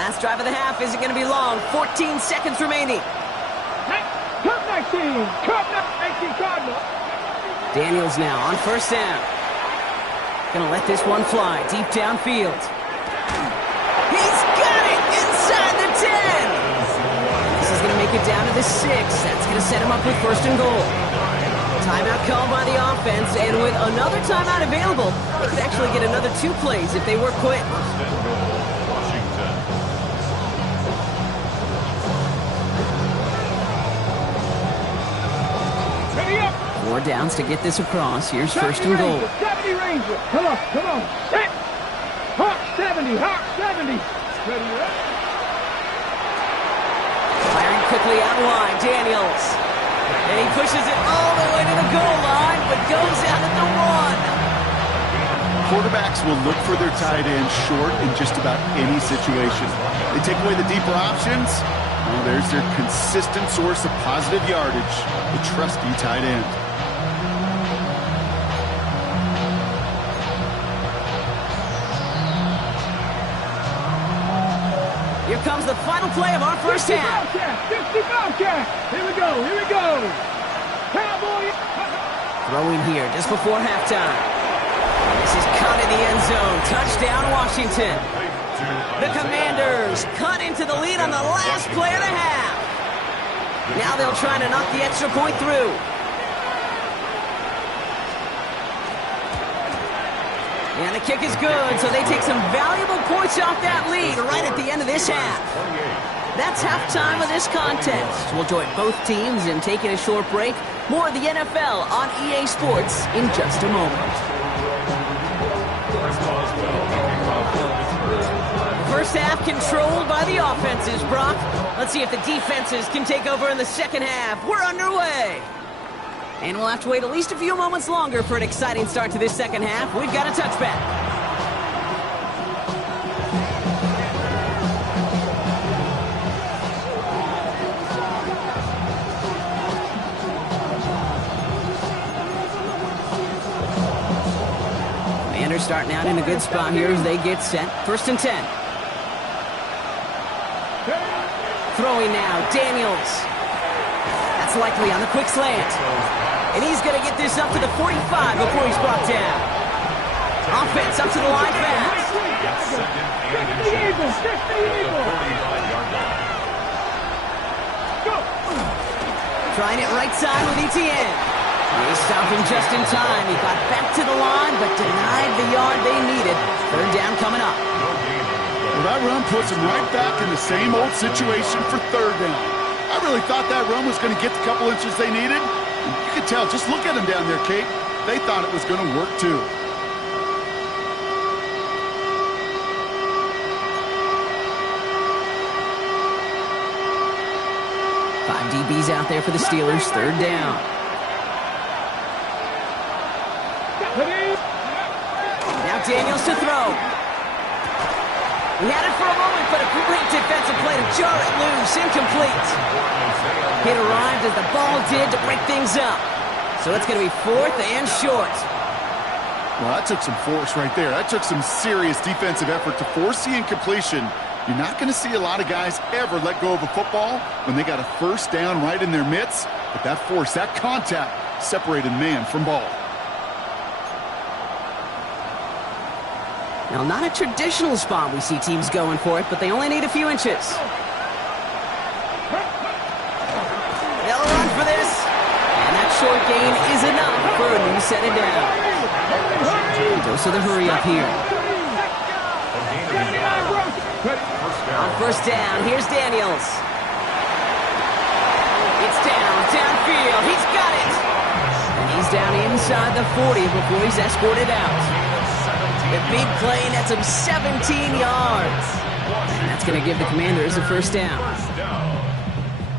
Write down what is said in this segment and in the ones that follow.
Last drive of the half isn't going to be long. 14 seconds remaining. Cut 19. Cut 19 Cardinal. Daniels now on first down. Gonna let this one fly deep downfield. He's got it inside the 10. This is gonna make it down to the 6. That's gonna set him up with first and goal. Timeout called by the offense, and with another timeout available, they could actually get another 2 plays if they work quick. Four downs to get this across. Here's first and goal. 70 Ranger. Come on, come on. Set. Hawk 70, Hawk 70. Ready up. Firing quickly out wide, Daniels. And he pushes it all the way to the goal line, but goes out at the 1. Quarterbacks will look for their tight end short in just about any situation. They take away the deeper options. Well, there's their consistent source of positive yardage, the trusty tight end. Here comes the final play of our first half. 50 Bobcat. Here we go, here we go. Cowboy. Throwing here just before halftime. This is caught in the end zone. Touchdown, Washington. The Commanders cut into the lead on the last play of the half. Now they'll try to knock the extra point through. And the kick is good, so they take some valuable points off that lead right at the end of this half. That's halftime of this contest. We'll join both teams in taking a short break. More of the NFL on EA Sports in just a moment. First half controlled by the offenses, Brock. Let's see if the defenses can take over in the second half. We're underway. And we'll have to wait at least a few moments longer for an exciting start to this second half. We've got a touchback. Commanders starting out in a good spot here as they get set. First and 10. Throwing now, Daniels. That's likely on the quick slant. And he's going to get this up to the 45 before he's brought down. Offense up to the line fast. Trying it right side with Etienne. They stopped him just in time. He got back to the line, but denied the yard they needed. Third down coming up. Well, that run puts them right back in the same old situation for third down. I really thought that run was going to get the couple inches they needed. And you could tell, just look at them down there, Kate. They thought it was going to work too. Five DBs out there for the Steelers. Third down. Now Daniels to throw. He had it for a moment, but a great defensive play to jar it loose. Incomplete. Hit arrived as the ball did to break things up. So it's going to be fourth and short. Well, that took some force right there. That took some serious defensive effort to force the incompletion. You're not going to see a lot of guys ever let go of a football when they got a first down right in their midst. But that force, that contact, separated man from ball. Now, not a traditional spot we see teams going for it, but they only need a few inches. They'll run for this. And that short gain is enough for a new set of down. Dose of the hurry up here. On first down, here's Daniels. It's downfield. He's got it. And he's down inside the 40 before he's escorted out. The big play nets him 17 yards. And that's going to give the Commanders a first down. First down.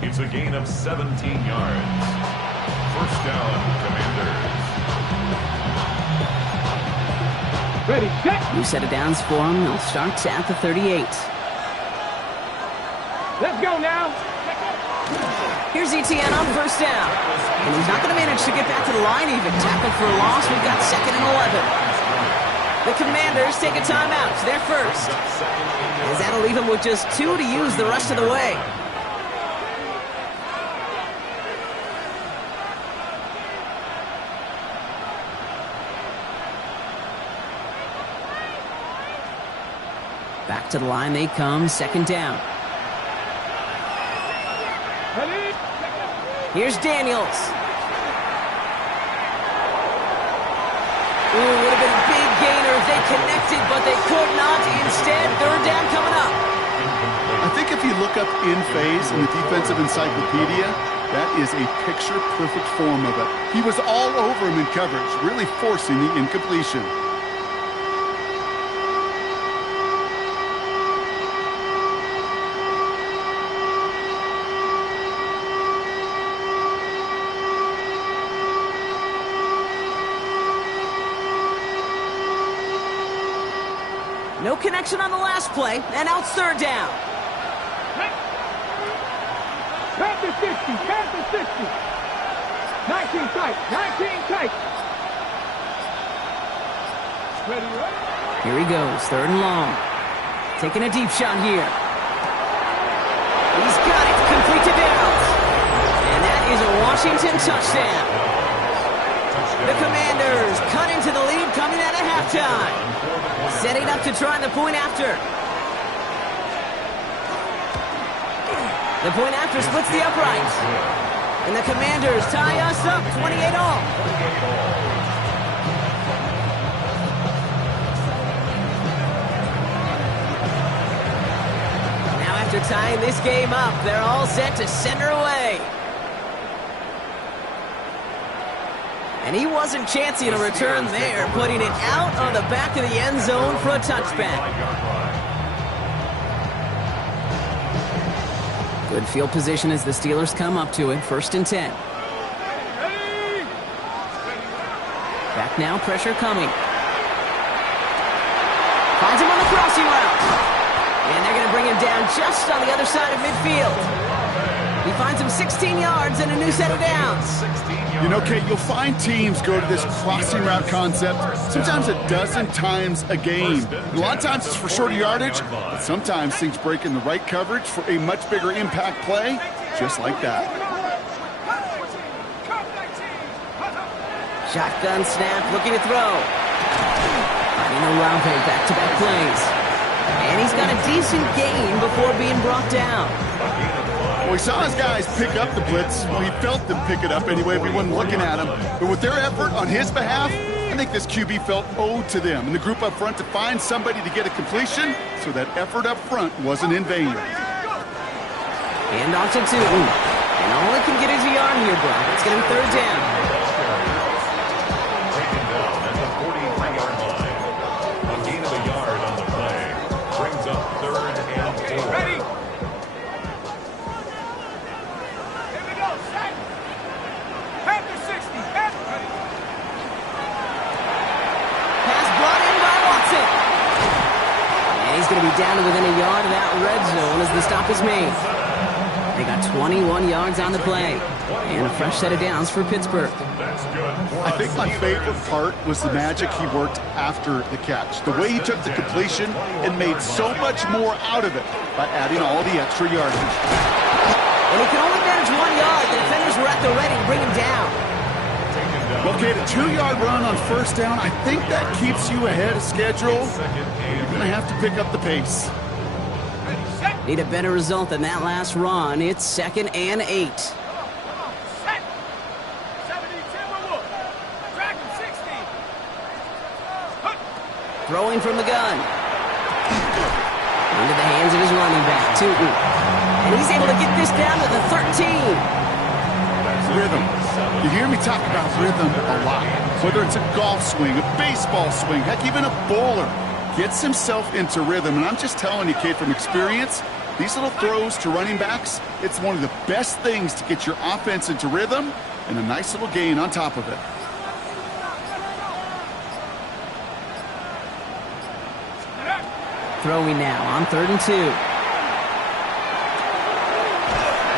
It's a gain of 17 yards. First down, Commanders. Ready, set. New set of downs for him. They'll start at the 38. Let's go now. Here's Etienne on first down. And he's not going to manage to get back to the line even. Tackled for a loss. We've got second and 11. The Commanders take a timeout. It's their first. As that'll leave them with just 2 to use the rest of the way. Back to the line they come, second down. Here's Daniels. Ooh, would have been a big gainer if they connected, but they could not. Instead, third down coming up. I think if you look up in phase in the defensive encyclopedia, that is a picture-perfect form of it. He was all over him in coverage, really forcing the incompletion. No connection on the last play, and now it's third down. Panther 60, Panther 60. 19 tight, 19 tight. Ready, right? Here he goes, third and long. Taking a deep shot here. He's got it, complete to Downs. And that is a Washington touchdown. The Commanders cut into the lead coming out of halftime. Setting up to try the point after. The point after splits the uprights. And the Commanders tie us up 28-all. Now after tying this game up, they're all set to send her away. And he wasn't chancing a return there, putting it out on the back of the end zone for a touchback. Good field position as the Steelers come up to it, first and 10. Back now, pressure coming. Finds him on the crossing route. And they're going to bring him down just on the other side of midfield. He finds him 16 yards and a new set of downs. You know, Kate, you'll find teams go to this crossing route concept sometimes a dozen times a game. A lot of times it's for shorter yardage, but sometimes things break in the right coverage for a much bigger impact play, just like that. Shotgun snap, looking to throw. Finding Olave, back-to-back plays. And he's got a decent gain before being brought down. Well, he saw his guys pick up the blitz. Well, he felt them pick it up anyway if he wasn't looking at him. But with their effort on his behalf, I think this QB felt owed to them and the group up front to find somebody to get a completion, so that effort up front wasn't in vain. And off to Tootin. And all he can get is a yard here, Brock. It's going to be third down. Taken down at the 43-yard line. A gain of a yard on the play. Brings up third and 4. Ready? Going to be down to within a yard of that red zone as the stop is made. They got 21 yards on the play. And a fresh set of downs for Pittsburgh. I think my favorite part was the magic he worked after the catch. The way he took the completion and made so much more out of it by adding all the extra yardage. And he could only manage 1 yard. The defenders were at the ready to bring him down. Well, okay, a 2-yard run on first down, I think that keeps you ahead of schedule. You're going to have to pick up the pace. Need a better result than that last run. It's 2nd and 8. Throwing from the gun. Into the hands of his running back, Tootin. And he's able to get this down to the 13. Rhythm. You hear me talk about rhythm a lot. Whether it's a golf swing, a baseball swing, heck, even a bowler gets himself into rhythm. And I'm just telling you, Kate, from experience, these little throws to running backs, it's one of the best things to get your offense into rhythm and a nice little gain on top of it. Throwing now on 3rd and 2.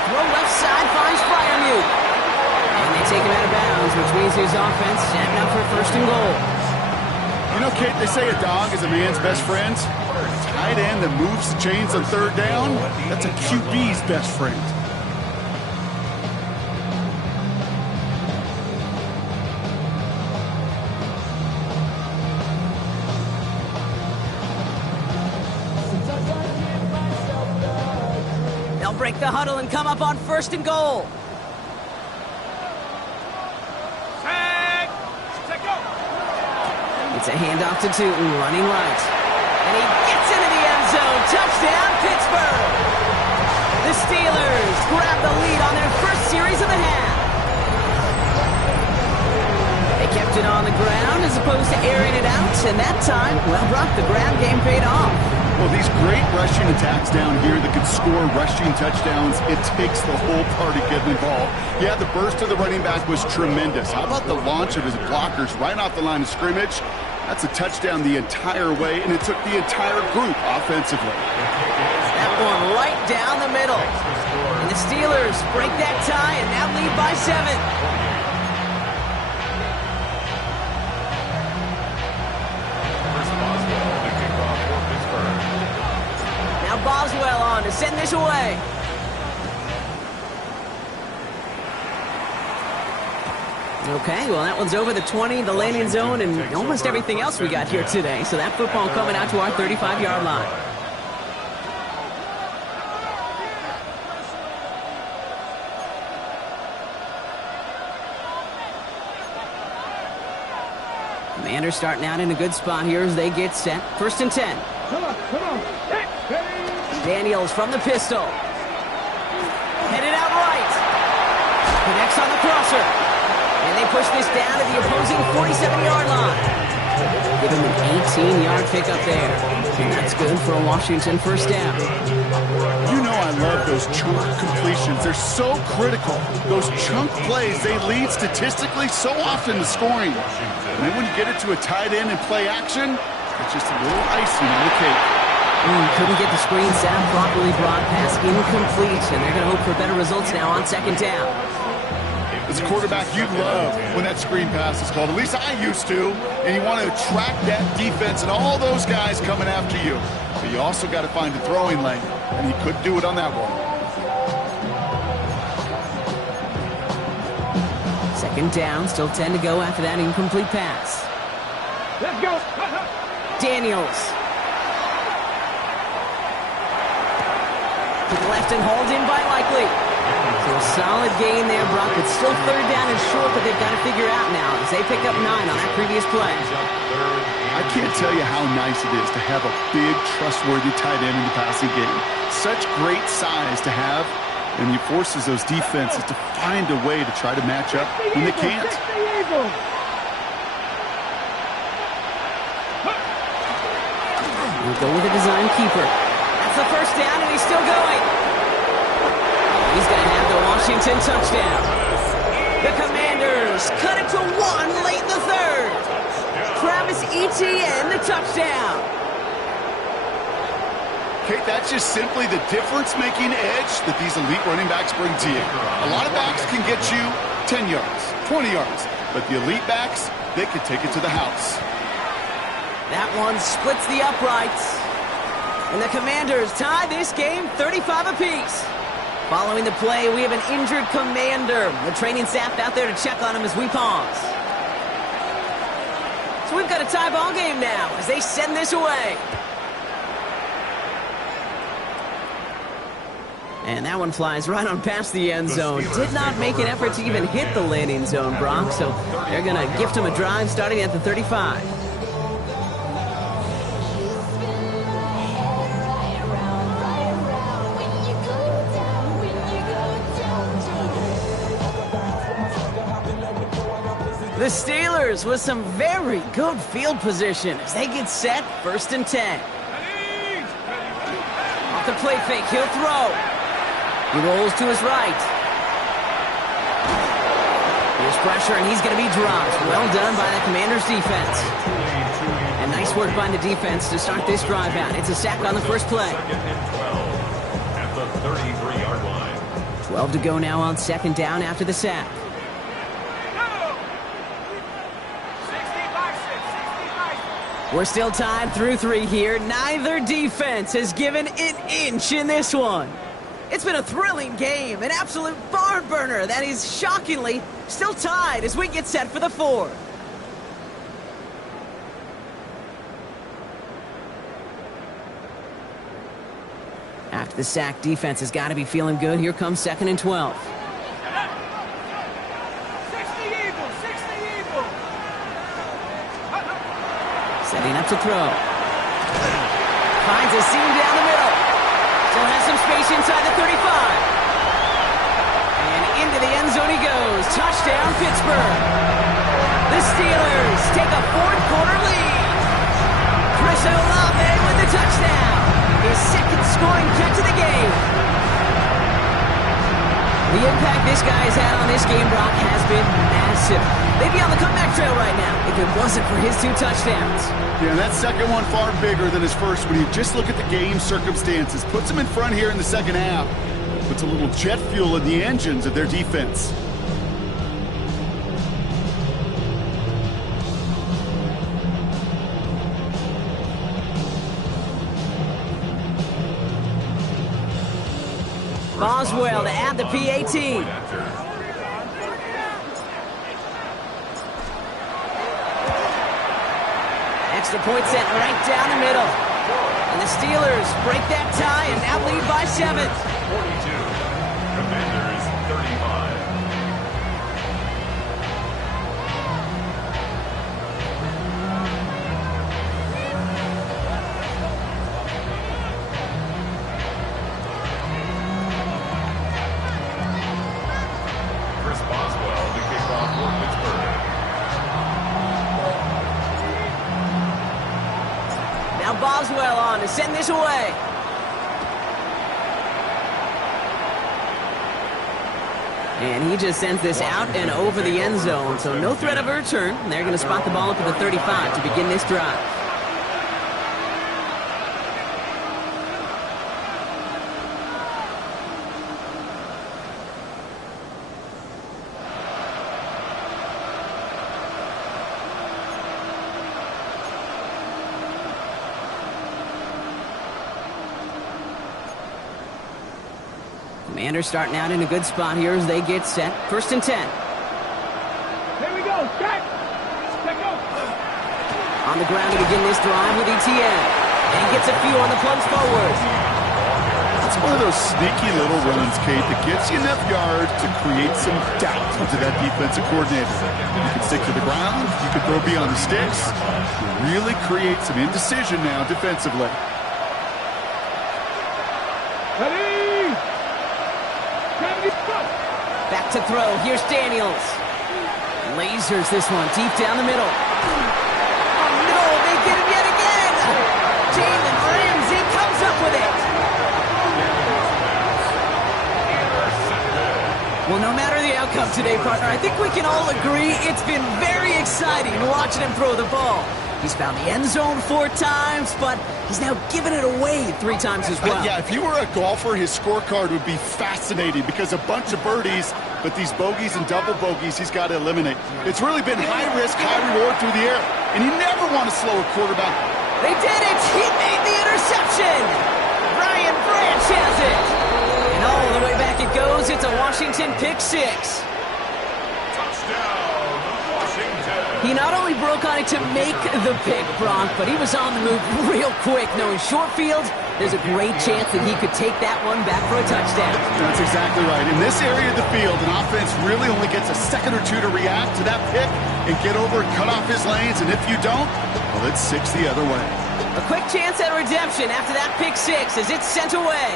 Throw left side finds Freiermuth. And they take him out of bounds, which means his offense setting up for 1st and goal. You know, Kate, they say a dog is a man's best friend. A tight end that moves the chains on third down, that's a QB's best friend. They'll break the huddle and come up on 1st and goal. It's a handoff to Tootin, running right. And he gets into the end zone. Touchdown, Pittsburgh! The Steelers grab the lead on their first series of the half. They kept it on the ground as opposed to airing it out. And that time, well, Brock, the ground game paid off. Well, these great rushing attacks down here that can score rushing touchdowns, it takes the whole party getting involved. Yeah, the burst of the running back was tremendous. How about the launch of his blockers right off the line of scrimmage? That's a touchdown the entire way, and it took the entire group offensively. That one right down the middle. And the Steelers break that tie and now lead by 7. Boswell on to send this away. Okay, well, that one's over the 20, the landing zone, and almost everything else we got here today. So that football coming out to our 35-yard line. Commanders starting out in a good spot here as they get set. 1st and 10. Come on. Daniels from the pistol. Headed out right. Connects on the crosser. And they push this down to the opposing 47-yard line. Give him an 18-yard pickup there. And that's good for a Washington 1st down. You know I love those chunk completions. They're so critical. Those chunk plays, they lead statistically so often to scoring. And then when you get it to a tight end and play action, it's just a little icing on the cake. Couldn't get the screen set up properly. Broadcast incomplete, and they're going to hope for better results now on 2nd down. As a quarterback, you love when that screen pass is called. At least I used to. And you want to attract that defense and all those guys coming after you. But you also got to find a throwing lane, and he couldn't do it on that one. 2nd down, still 10 to go after that incomplete pass. Let's go. Daniels. To the left and hauled in by Likely. So a solid gain there, Brock. It's still 3rd down and short, but they've got to figure out now as they pick up 9 on that previous play. I can't tell you how nice it is to have a big, trustworthy tight end in the passing game. Such great size to have, and he forces those defenses to find a way to try to match up when they can't. We'll go with a design keeper. That's the 1st down, and he's still going. He's going to have the Washington touchdown. The Commanders cut it to 1 late in the 3rd. Travis Etienne, the touchdown. Kate, that's just simply the difference-making edge that these elite running backs bring to you. A lot of backs can get you 10 yards, 20 yards, but the elite backs, they can take it to the house. That one splits the uprights. And the Commanders tie this game 35 apiece. Following the play, we have an injured Commander. The training staff out there to check on him as we pause. So we've got a tie ball game now as they send this away. And that one flies right on past the end zone. Did not make an effort to even hit the landing zone, Brock. So they're going to gift him a drive starting at the 35. The Steelers with some very good field position as they get set, 1st and 10. Off the play fake, he'll throw. He rolls to his right. Here's pressure, and he's going to be dropped. Well done by the Commanders' defense. And nice work by the defense to start this drive out. It's a sack on the first play. At the 33-yard line. 12 to go now on 2nd down after the sack. We're still tied through 3 here. Neither defense has given an inch in this one. It's been a thrilling game, an absolute barn burner that is shockingly still tied as we get set for the 4th. After the sack, defense has got to be feeling good. Here comes 2nd and 12. Setting up to throw. Finds a seam down the middle. Still has some space inside the 35. And into the end zone he goes. Touchdown, Pittsburgh. The Steelers take a 4th quarter lead. Chris Olave with the touchdown. His 2nd scoring catch of the game. The impact this guy has had on this game, Brock, has been massive. They'd be on the comeback trail right now if it wasn't for his 2 touchdowns. Yeah, that second one far bigger than his first when you just look at the game circumstances. Puts him in front here in the second half. Puts a little jet fuel in the engines of their defense. Boswell to add the PAT. Extra point set right down the middle. And the Steelers break that tie and now lead by 7. 42. Commanders 35. Chris Boswell to kick off for Pittsburgh. Now Boswell on to send this away. And he just sends this out and over the end zone, so no threat of a return. They're going to spot the ball up at the 35 to begin this drive. Commanders starting out in a good spot here as they get set. 1st and 10. Here we go. Check. Check go. On the ground to begin this drive with ETN. And gets a few on the plunge forward. It's one of those sneaky little runs, Kate, that gets you enough yards to create some doubt into that defensive coordinator. You can stick to the ground. You can throw beyond the sticks. Really create some indecision now defensively. Ready? Back to throw. Here's Daniels. Lasers this one deep down the middle. Oh, no, they get him yet again. Jalen Ramsey comes up with it. Well, no matter the outcome today, partner, I think we can all agree it's been very exciting watching him throw the ball. He's found the end zone 4 times, but he's now given it away 3 times as well. Yeah, if you were a golfer, his scorecard would be fascinating because a bunch of birdies, but these bogeys and double bogeys he's got to eliminate. It's really been high risk, high reward through the air, and you never want to slow a quarterback. They did it! He made the interception! Brian Branch has it! And all the way back it goes. It's a Washington pick 6. Touchdown, Washington. He not only broke on it to make the pick, Bronk, but he was on the move real quick. Knowing short field, there's a great chance that he could take that one back for a touchdown. That's exactly right. In this area of the field, an offense really only gets a second or 2 to react to that pick and get over and cut off his lanes. And if you don't, well, it's 6 the other way. A quick chance at redemption after that pick 6 as it's sent away.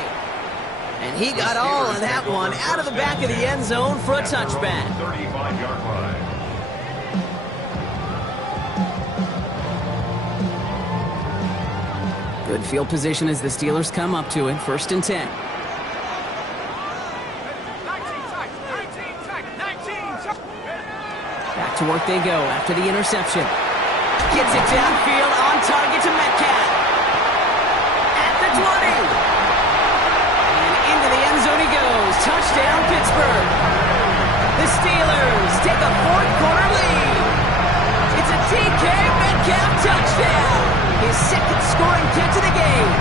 And he got all of that one out of the back of the end zone for a touchback. 35-yard line. Good field position as the Steelers come up to it. 1st and 10. Back to work they go after the interception. Gets it downfield on target to Metcalf. At the 20. And into the end zone he goes. Touchdown, Pittsburgh. The Steelers take a 4th quarter lead. It's a DK Metcalf touchdown. second scoring catch of the game.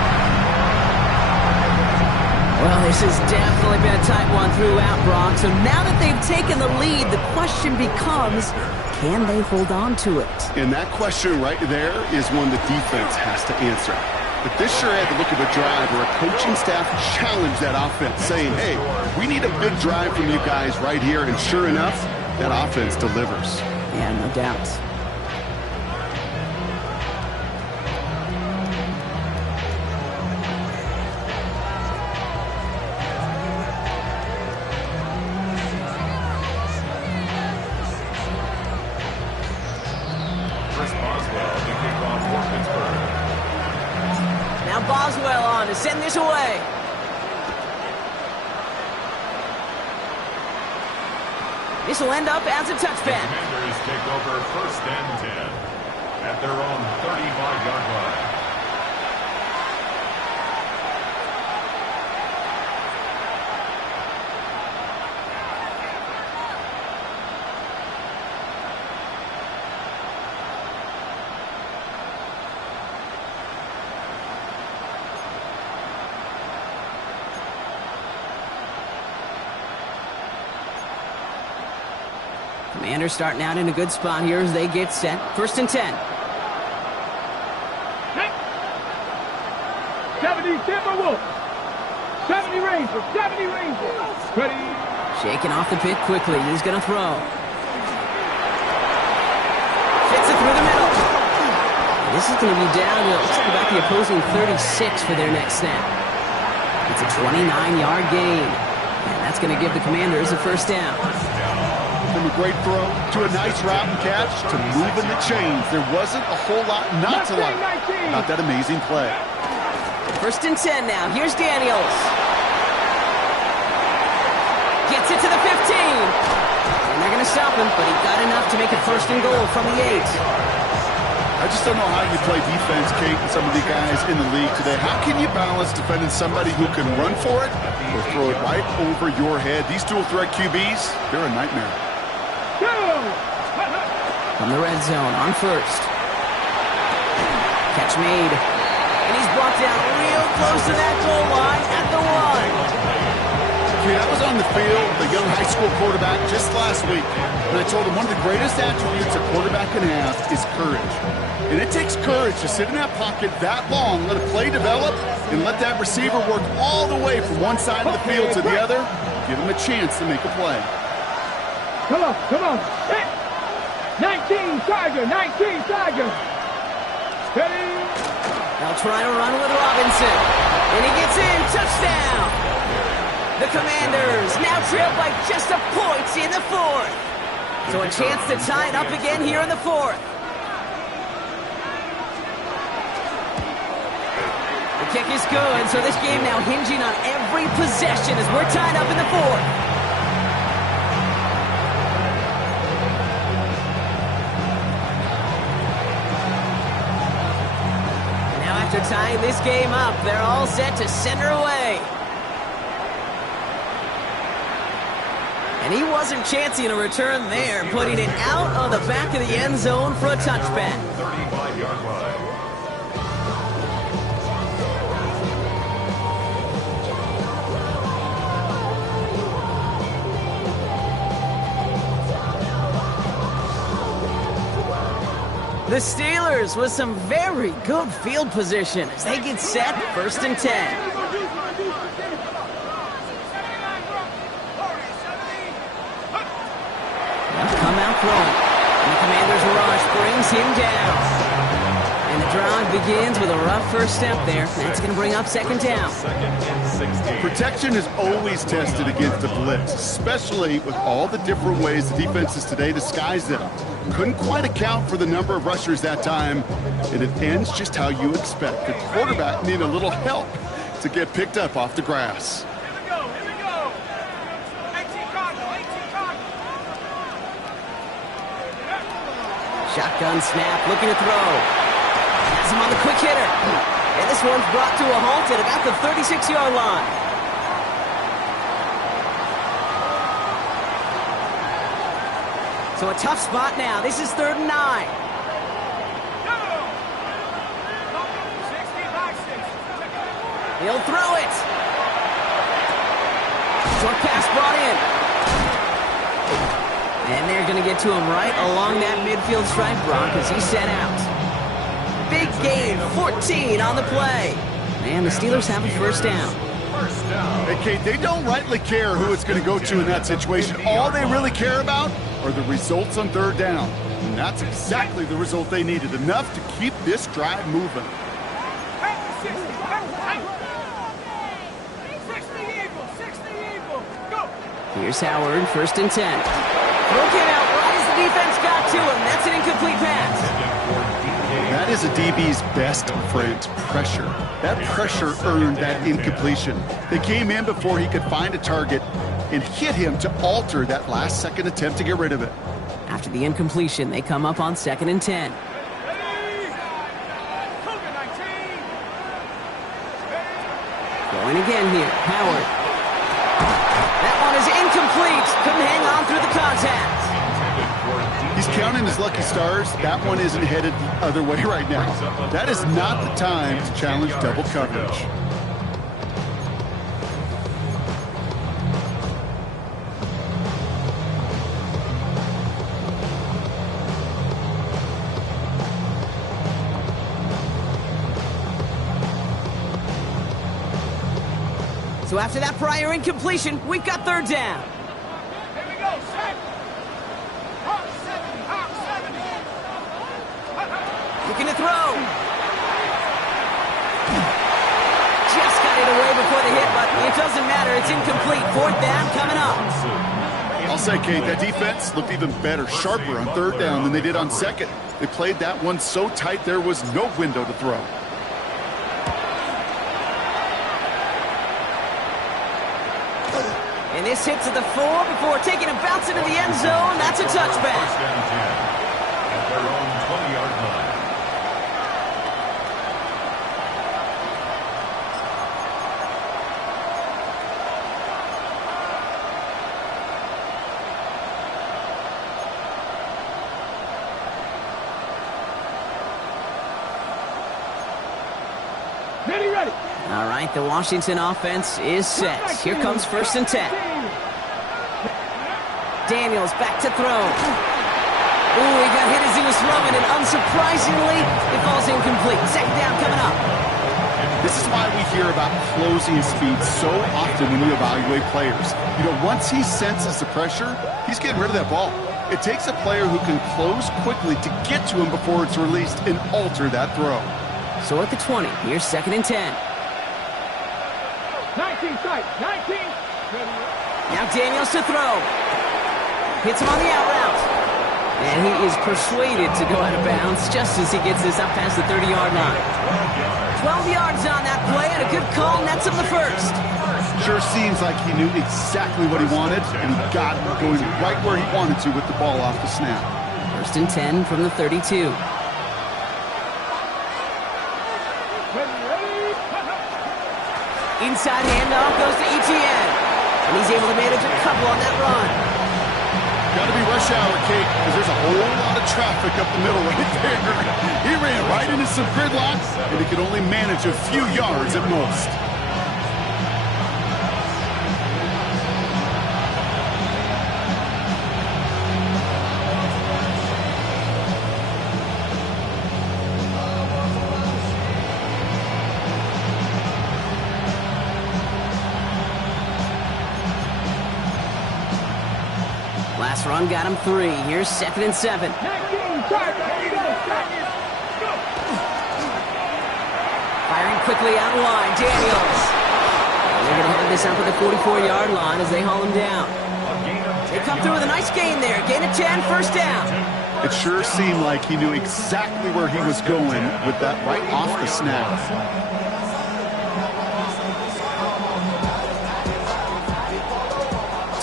Well, this has definitely been a tight one throughout, Brock. So now that they've taken the lead, the question becomes, can they hold on to it? And that question right there is one the defense has to answer. But this sure had the look of a drive where a coaching staff challenged that offense, saying, hey, we need a big drive from you guys right here. And sure enough, that offense delivers. Yeah, no doubt. Boswell on to send this away. This will end up as a touchback. The Commanders take over 1st and 10 at their own 35-yard line. Commanders starting out in a good spot here as they get set. 1st and 10. 70 Timberwolves. 70 Rangers. 70 Rangers. Ready. Shaking off the pit quickly. He's going to throw. Fits it through the middle. This is going to be down to, looks like about the opposing 36 for their next snap. It's a 29-yard gain. And that's going to give the Commanders a 1st down. From a great throw to a nice route and catch to moving the chains. There wasn't a whole lot not to like about that amazing play. 1st and 10 now. Here's Daniels. Gets it to the 15. And they're going to stop him, but he got enough to make it 1st and goal from the 8. I just don't know how you play defense, Kate, and some of the guys in the league today. How can you balance defending somebody who can run for it or throw it right over your head? These dual threat QBs, they're a nightmare. From the red zone on 1st. Catch made. And he's brought down real close to that goal line at the 1. Okay, I was on the field, the young high school quarterback, just last week. And I told him one of the greatest attributes a quarterback can have is courage. And it takes courage to sit in that pocket that long, let a play develop, and let that receiver work all the way from one side of the field to the other. Give him a chance to make a play. Come on, come on. 19 Tiger, 19 Tiger. Ready. They'll try to run with Robinson. And he gets in. Touchdown. The Commanders now trail by just a point in the 4th. So a chance to tie it up again here in the 4th. The kick is good, so this game now hinging on every possession as we're tied up in the 4th. After tying this game up, they're all set to send her away. And he wasn't chancing a return there, putting it out on the back of the end zone for a touchback. 35-yard line. The Steelers with some very good field position as they get set 1st and 10. They'll come out throwing. And the Commanders' rush brings him down. And the drive begins with a rough 1st step there. That's going to bring up 2nd down. 2nd and 16. Protection is always tested against a blitz, especially with all the different ways the defenses today disguise them. Couldn't quite account for the number of rushers that time, and it ends just how you expect. The quarterback needed a little help to get picked up off the grass. Here we go, here we go. 18 Cardinal, 18 Cardinal. Shotgun snap, looking to throw. Has him on the quick hitter. And this one's brought to a halt at about the 36-yard line. So a tough spot now. This is 3rd and 9. He'll throw it. Short pass brought in. And they're going to get to him right along that midfield stripe, Brock, as he's sent out. Big gain, 14 on the play. And the Steelers have a first down. Hey, Kate, they don't rightly care who it's going to go to in that situation. All they really care about are the results on third down. And that's exactly the result they needed, enough to keep this drive moving. Here's Howard, first and 10. Broken out right as the defense got to him. That's an incomplete pass. That is a DB's best friend, pressure. That pressure earned that incompletion. They came in before he could find a target and hit him to alter that last-second attempt to get rid of it. After the incompletion, they come up on second and 10. Going again here, Howard. That one is incomplete. Couldn't hang on through the contact. He's counting his lucky stars. That one isn't headed the other way right now. That is not the time to challenge double coverage. So after that prior incompletion, we've got third down. Here we go, set. Hawk 70, Hawk 70. Looking to throw. Just got it away before the hit, but it doesn't matter. It's incomplete. Fourth down coming up. I'll say, Kate, that defense looked even better, sharper on third down than they did on second. They played that one so tight there was no window to throw. And this hits at the 4 before taking a bounce into the end zone. That's a touchback. First down 10 at their own 20-yard line. Ready. All right, the Washington offense is set. Here comes first and 10. Daniels back to throw. Ooh, he got hit as he was throwing, and unsurprisingly, it falls incomplete. Second down coming up. This is why we hear about closing speed so often when you evaluate players. You know, once he senses the pressure, he's getting rid of that ball. It takes a player who can close quickly to get to him before it's released and alter that throw. So at the 20, here's second and 10. 19 sight, 19. Now Daniels to throw. Hits him on the out route. And he is persuaded to go out of bounds just as he gets this up past the 30-yard line. 12 yards on that play, and a good call nets him the first. Sure seems like he knew exactly what he wanted, and he got it going right where he wanted to with the ball off the snap. First and 10 from the 32. Inside handoff goes to Etienne. And he's able to manage a couple on that run. Got to be rush hour, Kate, because there's a whole lot of traffic up the middle right there. He ran right into some gridlock, and he could only manage a few yards at most. Last run got him 3. Here's second and 7. 19, start. Firing quickly out of line. Daniels. And they're going to have this up at the 44-yard line as they haul him down. They come through with a nice gain there. Gain of 10, first down. It sure seemed like he knew exactly where he was going with that right off the snap.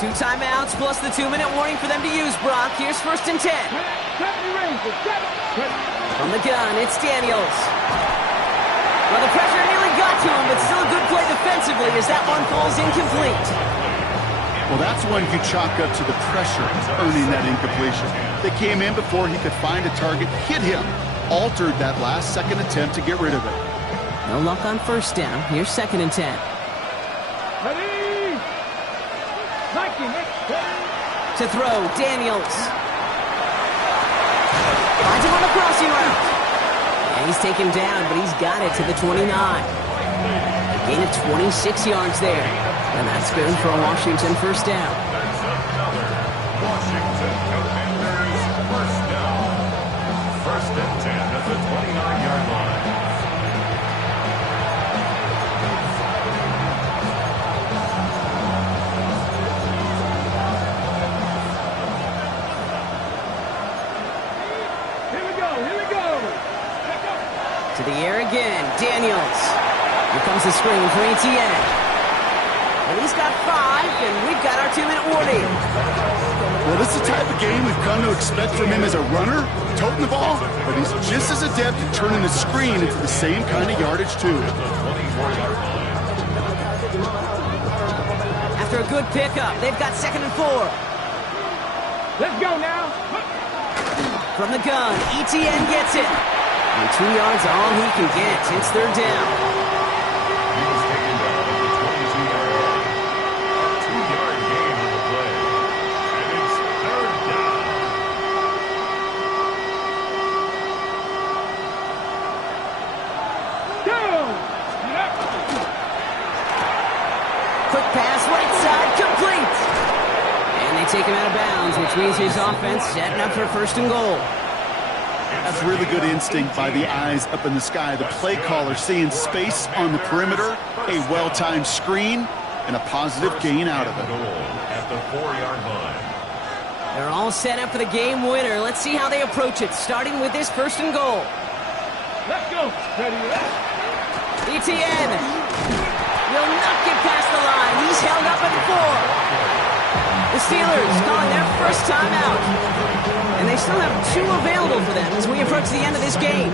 2 timeouts plus the 2-minute warning for them to use, Brock. Here's first and 10. From the gun, it's Daniels. Well, the pressure nearly got to him, but still a good play defensively as that one falls incomplete. Well, that's one you chalk up to the pressure earning that incompletion. They came in before he could find a target, hit him, altered that last-second attempt to get rid of it. No luck on first down. Here's 2nd and 10. Ready? Nike, To throw, Daniels. Finds him on the crossing route. And he's taken down, but he's got it to the 29. A gain of 26 yards there. And that's good for a Washington first down. That's another Washington Commanders first down. 1st and 10 at the 29-yard line. To the air again, Daniels. Here comes the screen for Etienne. And he's got 5, and we've got our 2-minute warning. Well, this is the type of game we've come to expect from him as a runner, toting the ball, but he's just as adept at turning the screen into the same kind of yardage, too. After a good pickup, they've got 2nd and 4. Let's go now. From the gun, Etienne gets it. And 2 yards are all he can get. It's 3rd down. He was taken down at the 22-yard line. 2-yard gain on the play. And it's 3rd down. Quick pass, right side, complete. And they take him out of bounds, which means his offense setting up for 1st and goal. That's really good instinct by the eyes up in the sky. The play caller seeing space on the perimeter, a well-timed screen, and a positive gain out of it. At the 4-yard line. They're all set up for the game winner. Let's see how they approach it, starting with this 1st and goal. Let's go. Ready, Etienne will not get past the line. He's held up at 4. The Steelers calling their first timeout. And they still have 2 available for them as we approach the end of this game.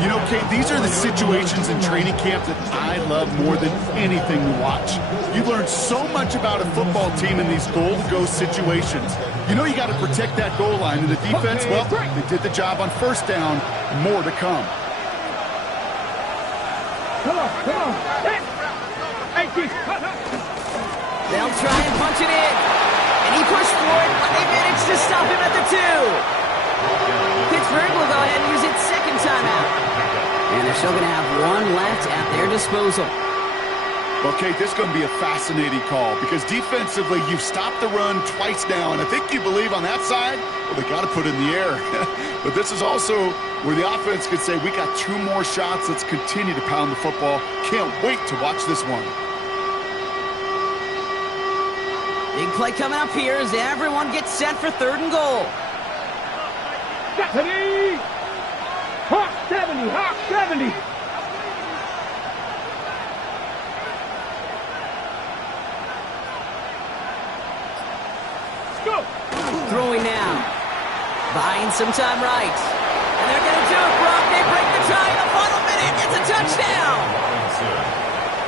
You know, Kate, these are the situations in training camp that I love more than anything to watch. You learn so much about a football team in these goal-to-go situations. You know you got to protect that goal line, and the defense, well, they did the job on first down. More to come. Come on. Hey, Keith. They'll try and punch it in. And he pushed for it, but they managed to stop him at the 2. Pittsburgh will go ahead and use its 2nd timeout. And they're still going to have 1 left at their disposal. Okay, this is going to be a fascinating call because defensively, you've stopped the run twice now, and I think you believe on that side, well, they got to put it in the air. But this is also where the offense could say, we got 2 more shots. Let's continue to pound the football. Can't wait to watch this one. Big play coming up here as everyone gets set for 3rd and goal. Ready? Hawk 70. Go. Throwing now. Buying some time right. And they're going to do it, Brock. They break the tie in the final minute. It's a touchdown.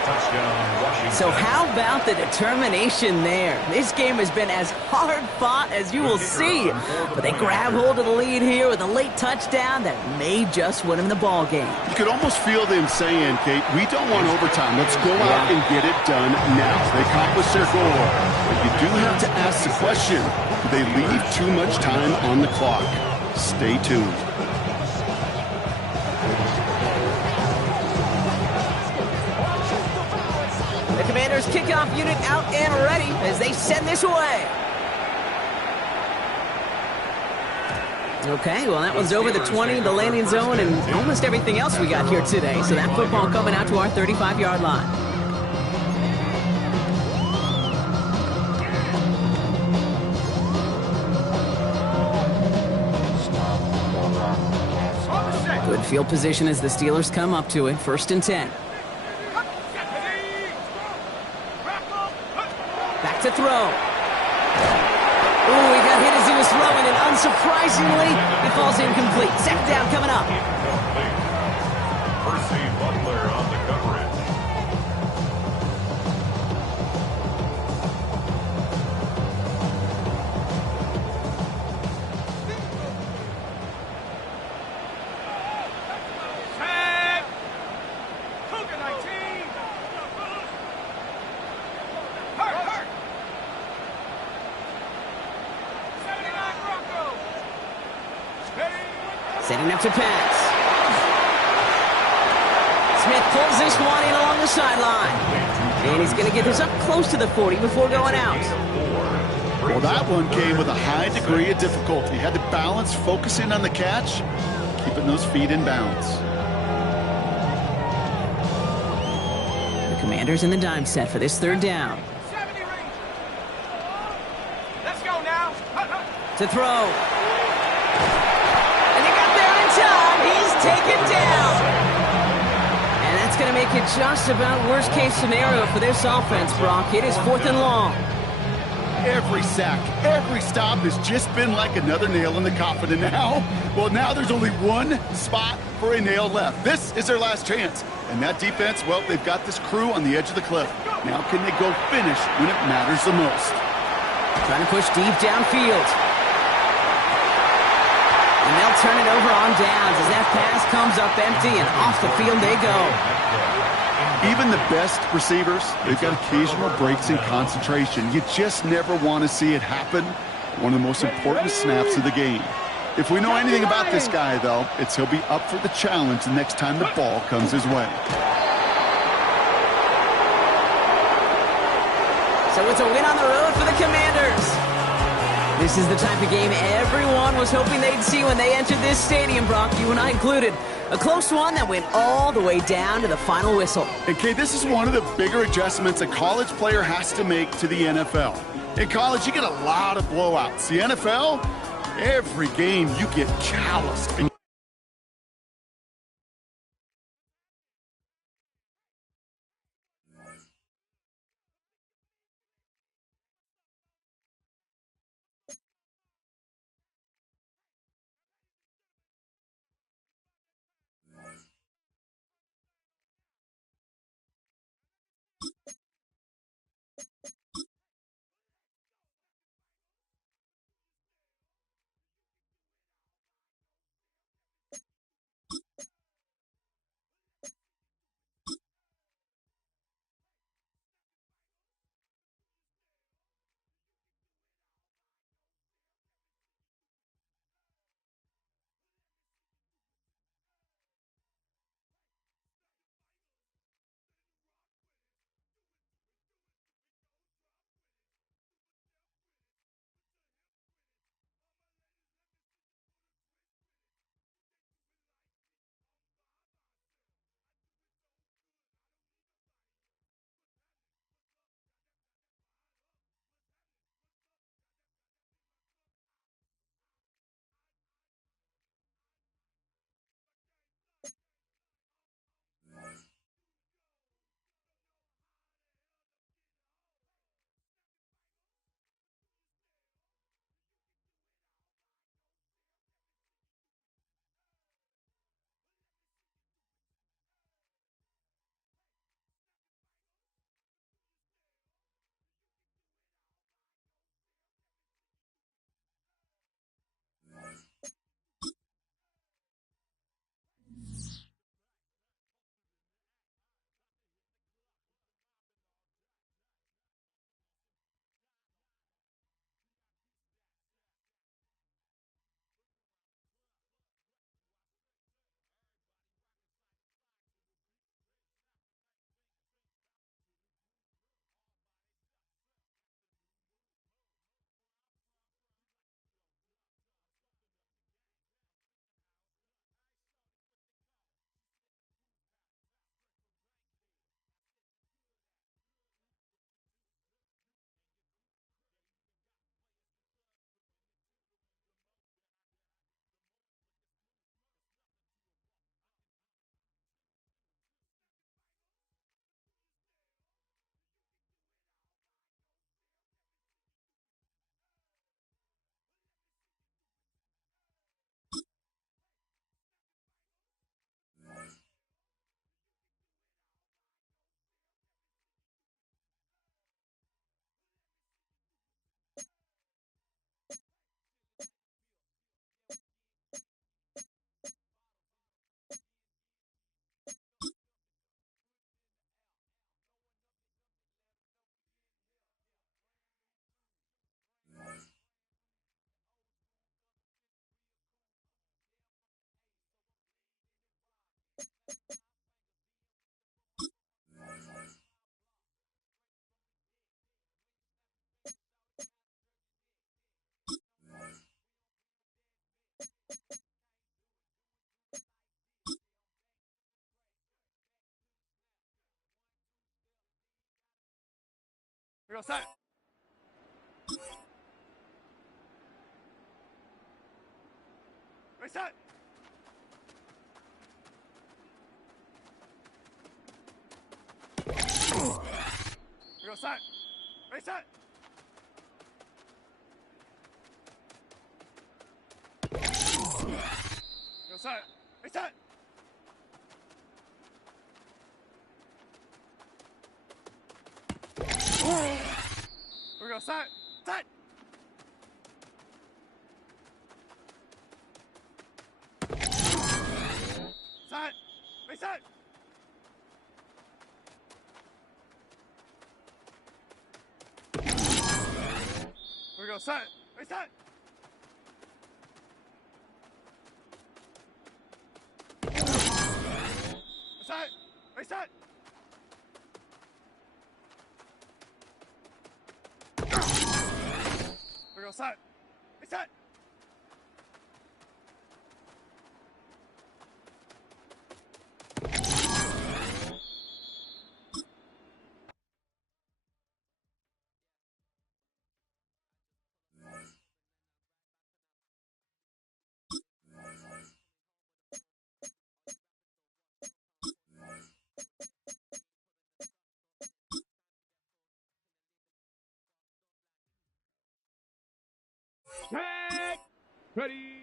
Touchdown, Washington. So how about the determination there? This game has been as hard fought as you will see. But they grab hold of the lead here with a late touchdown that may just win them the ball game. You could almost feel them saying, Kate, we don't want overtime. Let's go out and get it done now. They accomplished their goal. But you do have to ask the question, do they leave too much time on the clock? Stay tuned. The Commanders' kickoff unit out and ready as they send this away. Okay, well, that was over the 20, the landing zone, and almost everything else we got here today. So that football coming out to our 35-yard line. Good field position as the Steelers come up to it. 1st and 10. Back to throw. Ooh, he got hit as he was throwing, and unsurprisingly, he falls incomplete. 2nd down coming up. Percy Butler on the coverage. Setting up to pass. Smith pulls this one in along the sideline. And he's going to get this up close to the 40 before going out. Well, that one came with a high degree of difficulty. Had to balance focusing on the catch, keeping those feet in bounds. The Commanders in the dime set for this third down. 70 range. Let's go now. To throw. And he got there in time. He's taken down. And that's going to make it just about worst case scenario for this offense, Brock. It is 4th and long. Every sack, every stop has just been like another nail in the coffin. And now, well, now there's only one spot for a nail left. This is their last chance. And that defense, well, they've got this crew on the edge of the cliff. Now can they go finish when it matters the most? Trying to push deep downfield. And they'll turn it over on downs as that pass comes up empty and off the field they go. Even the best receivers, they've got occasional breaks in concentration. You just never want to see it happen. One of the most important snaps of the game. If we know anything about this guy, though, it's he'll be up for the challenge the next time the ball comes his way. So it's a win on the road for the Commanders. This is the type of game everyone was hoping they'd see when they entered this stadium, Brock, you and I included. A close one that went all the way down to the final whistle. And Kay, this is one of the bigger adjustments a college player has to make to the NFL. In college, you get a lot of blowouts. The NFL, every game you get calloused. Here goes that. Race that. Here goes that. Race that. Here goes that. Race that. Here goes that. That. Set. Reset. Here we go. Set. Reset. Reset. Reset. Here we go. Set. Reset. Set. Ready.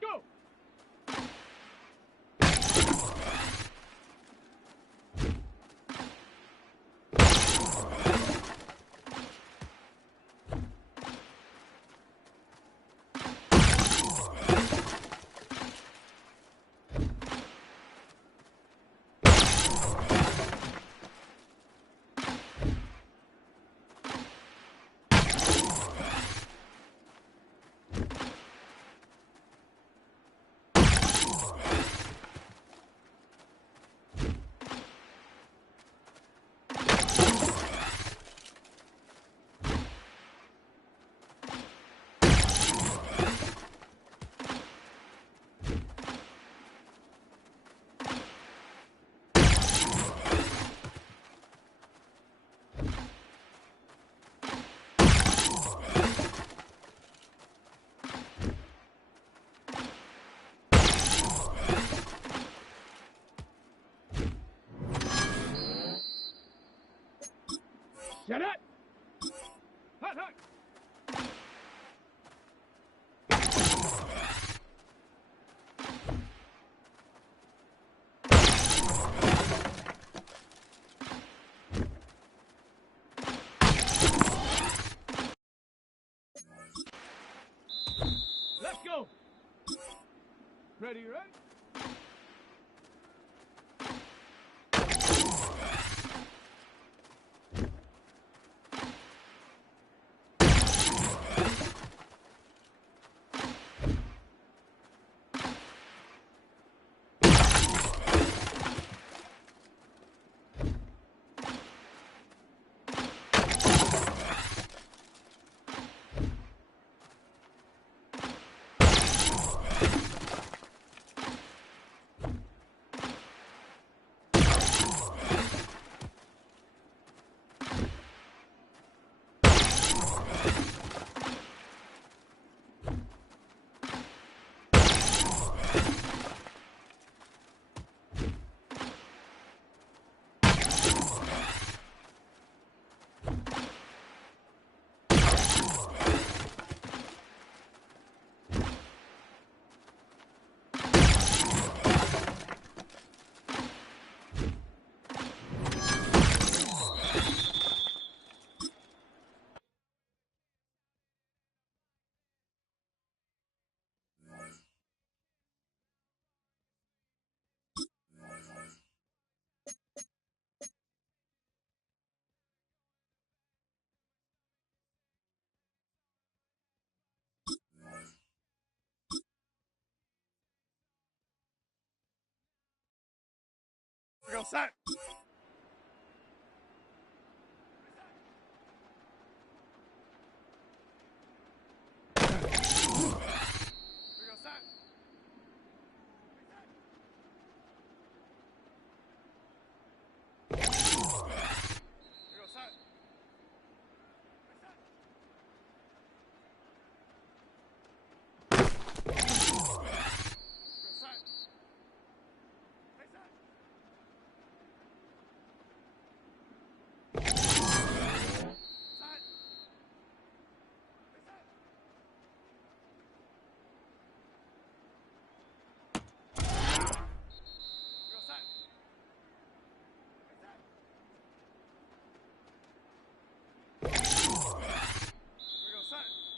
Go! Get it! Hut, hut! Let's go! Ready, ready? we go, set. We go, set. We go, set.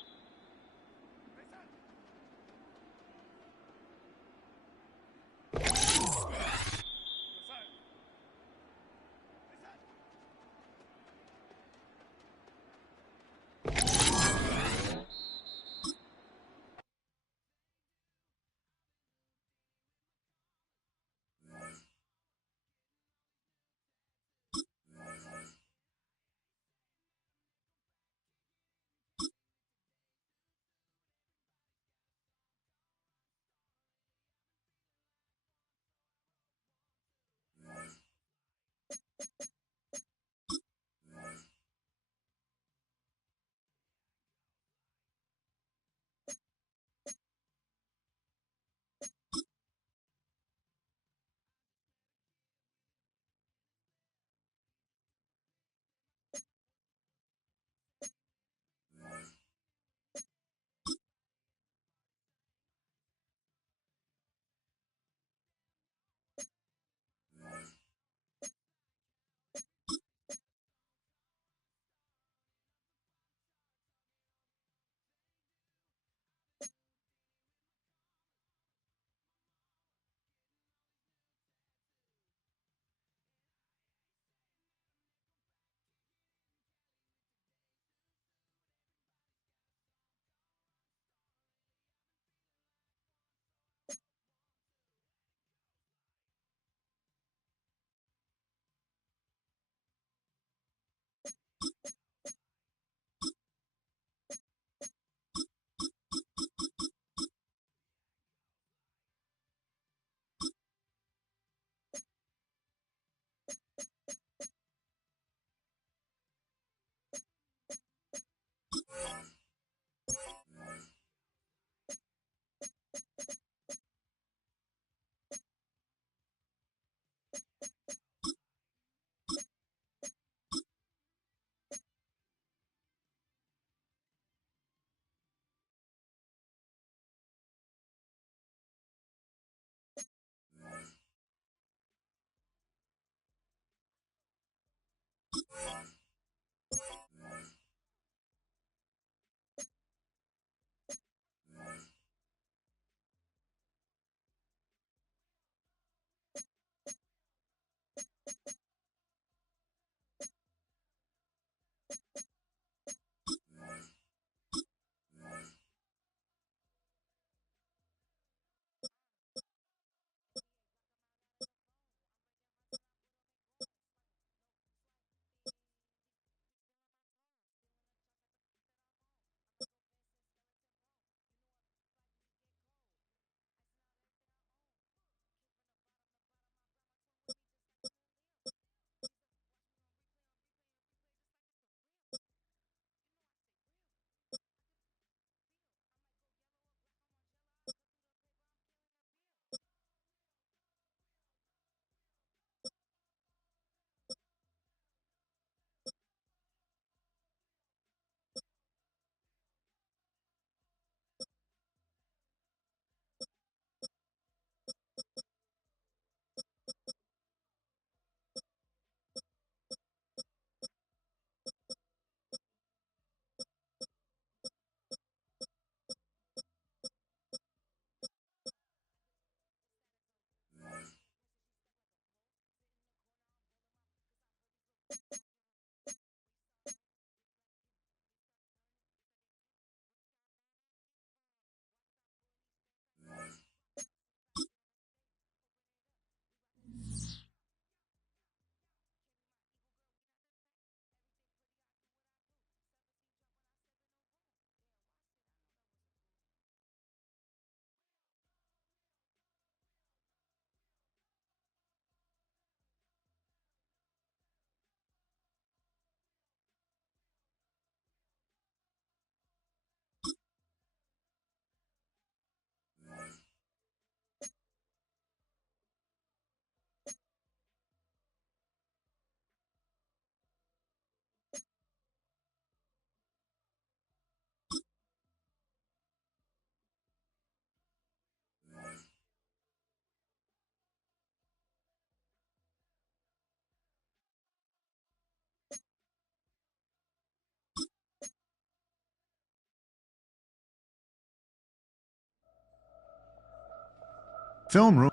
Film room.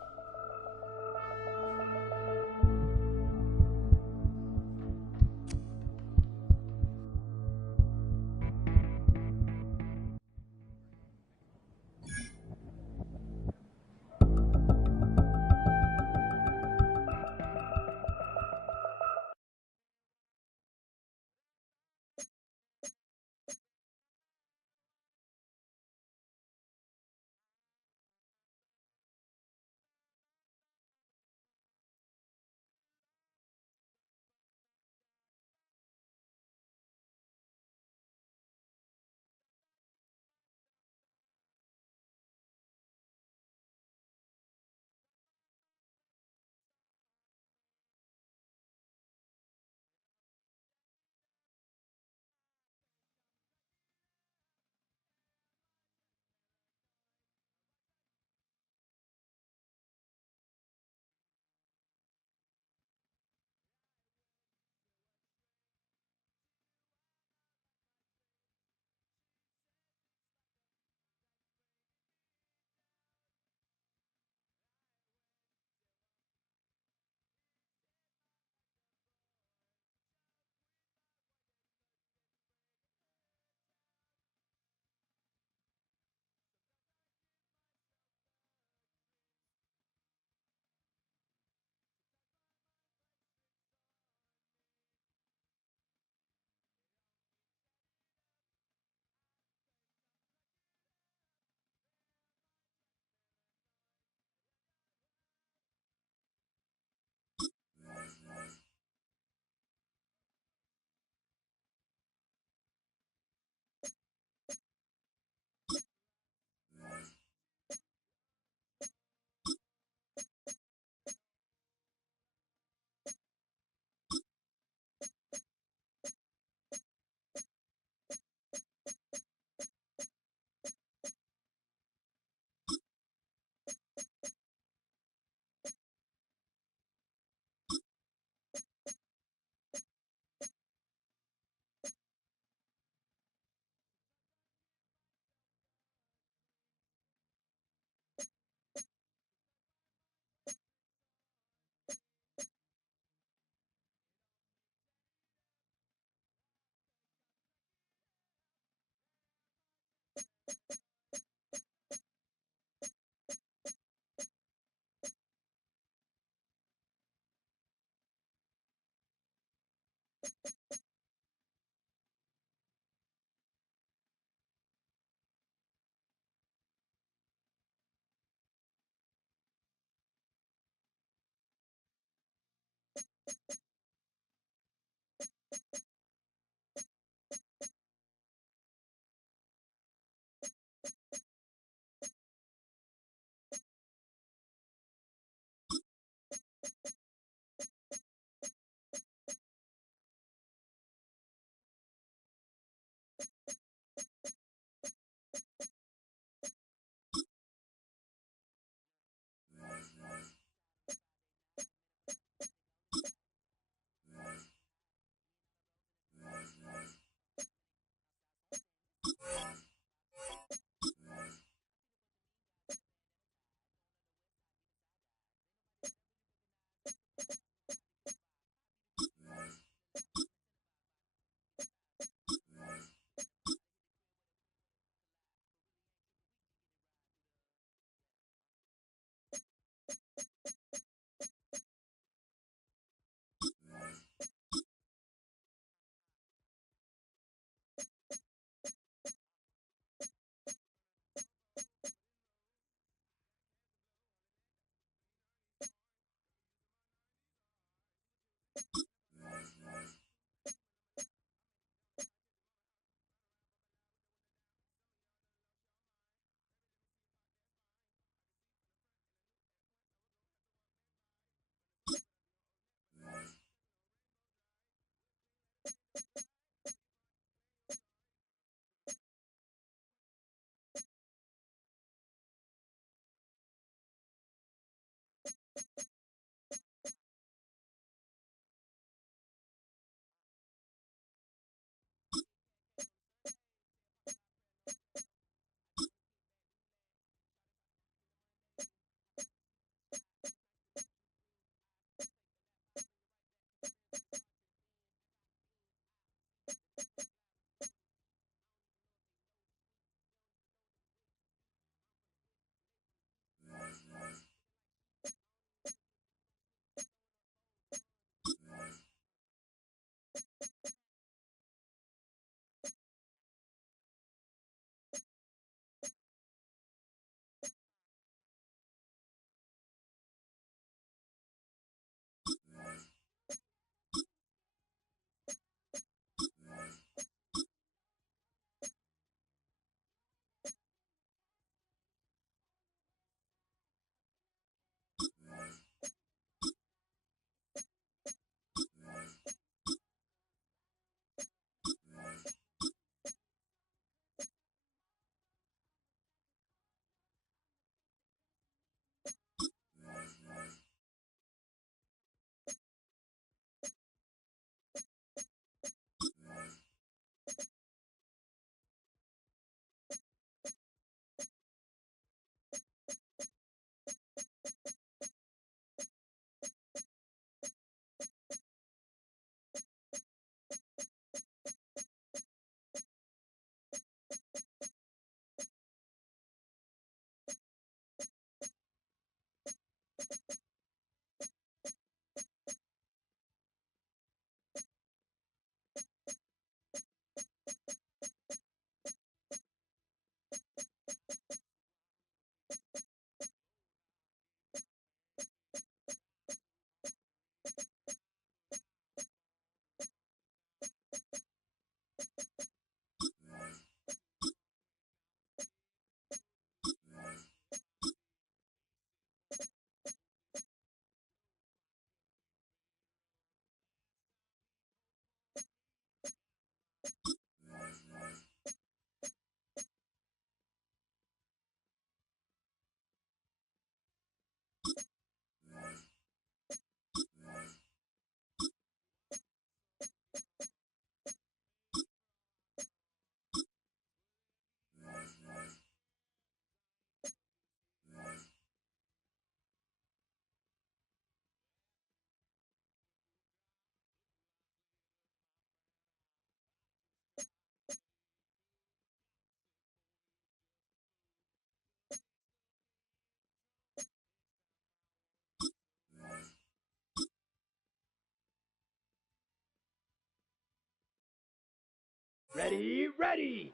Ready, ready.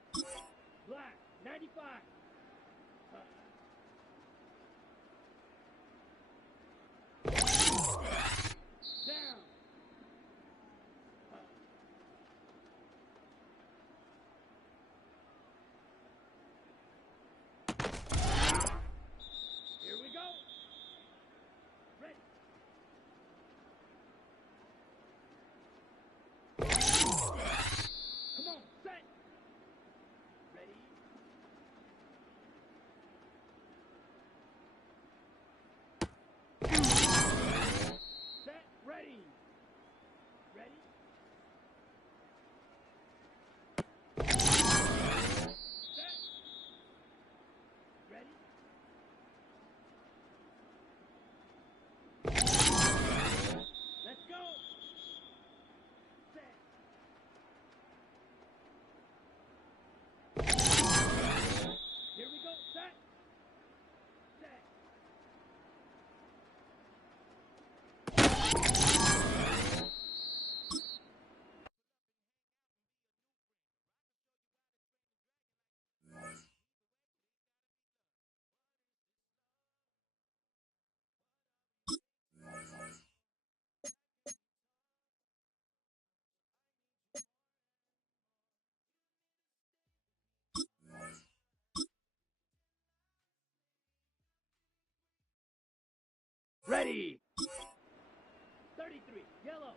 Black, 95. Down. Here we go. Ready. Come on, set. Ready. Set, ready. Ready. Set. Ready. Let's go. Set. Here we go. Set. Set. Ready. 33. Yellow.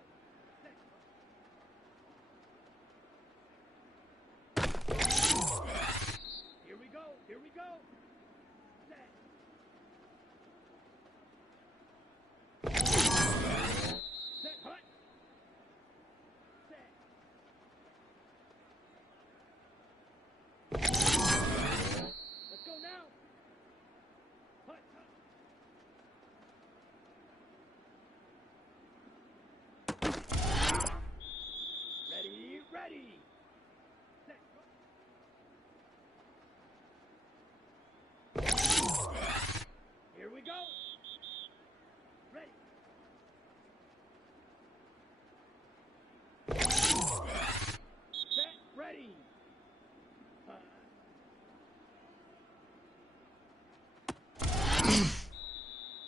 Set. Here we go. Here we go. Set. Set. Hut. Set. Let's go now. Hut. Hut. Ready, ready. Set. Here we go. Ready. Set, ready.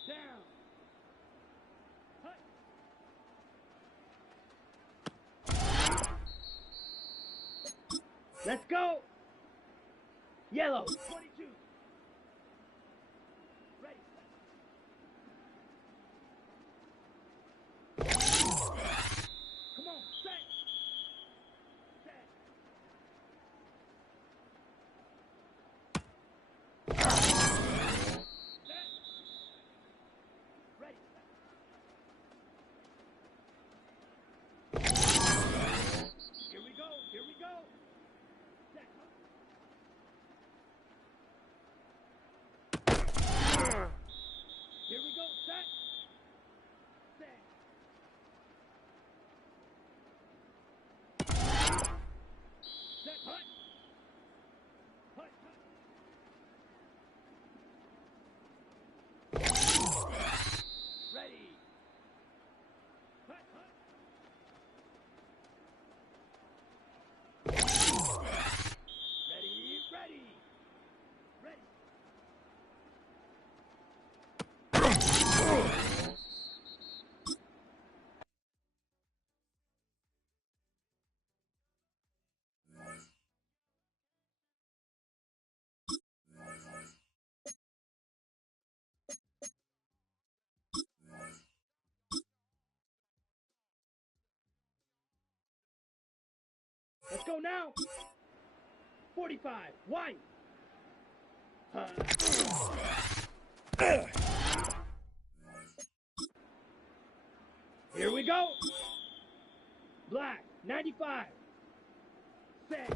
Down. Hut. Let's go. Yellow. 22. Ready. Come on. Set. Set. Set. Ready. Here we go. Here we go. Set. Here we go. Set. Set. Set. Hut. Hut. Hut. Ready. Hut. Hut. Ready. Ready. Ready. Let's go now. 45. White. Here we go. Black. 95. Set.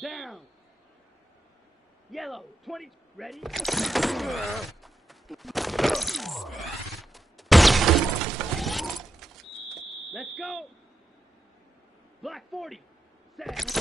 Down. Yellow. 20. Ready? Let's go. Black 40. Set.